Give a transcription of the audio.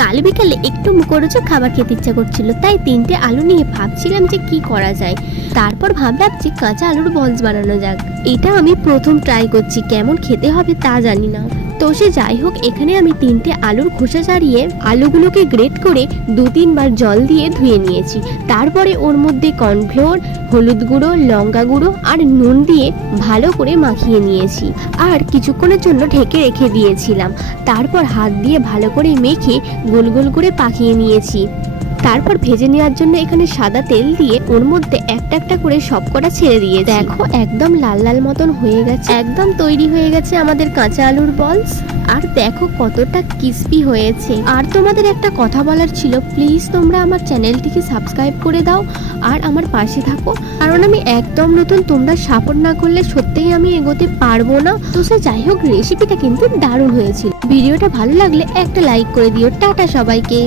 কাল বিকালে একটু মুখরোচক খাবার খেতে ইচ্ছা করছিল, তাই 3টে আলু নিয়ে ভাবছিলাম যে কি করা যায়। তারপর ভাবলাম যে কাঁচা আলুর বলস বানানো যাক। এটা আমি প্রথম ট্রাই করছি, কেমন খেতে হবে তা জানি না। তো সে যাই হোক, এখানে আমি 3টে আলুর খোসা ছাড়িয়ে আলুগুলোকে গ্রেট করে 2-3 বার জল দিয়ে ধুয়ে নিয়েছি। তারপরে ওর মধ্যে কর্নফ্লোর, হলুদ গুঁড়ো, লঙ্কা গুঁড়ো আর নুন দিয়ে ভালো করে মাখিয়ে নিয়েছি আর কিছুক্ষণের জন্য ঢেকে রেখে দিয়েছিলাম। তারপর হাত দিয়ে ভালো করে মেখে গোল গোল করে পাকিয়ে নিয়েছি। তারপর ভেজে নেওয়ার জন্য এখানে সাদা তেল দিয়ে ওর মধ্যে একটা একটা করে সবকটা ছেড়ে দিয়ে দেখো একদম লাল লাল মতন হয়ে গেছে। একদম তৈরি হয়ে গেছে আমাদের কাঁচা আলুর বলস। আর দেখো কতটা ক্রিস্পি হয়েছে। আর তোমাদের একটা কথা বলার ছিল, প্লিজ তোমরা আমার চ্যানেলটিকে সাবস্ক্রাইব করে দাও আর আমার পাশে থাকো, কারণ আমি একদম নতুন, তোমরা সাপোর্ট না করলে সত্যিই আমি এগোতে পারবো না। তো সে যাই হোক, রেসিপিটা কিন্তু দারুণ হয়েছিল। ভিডিওটা ভালো লাগলে একটা লাইক করে দিও। টাটা সবাইকে।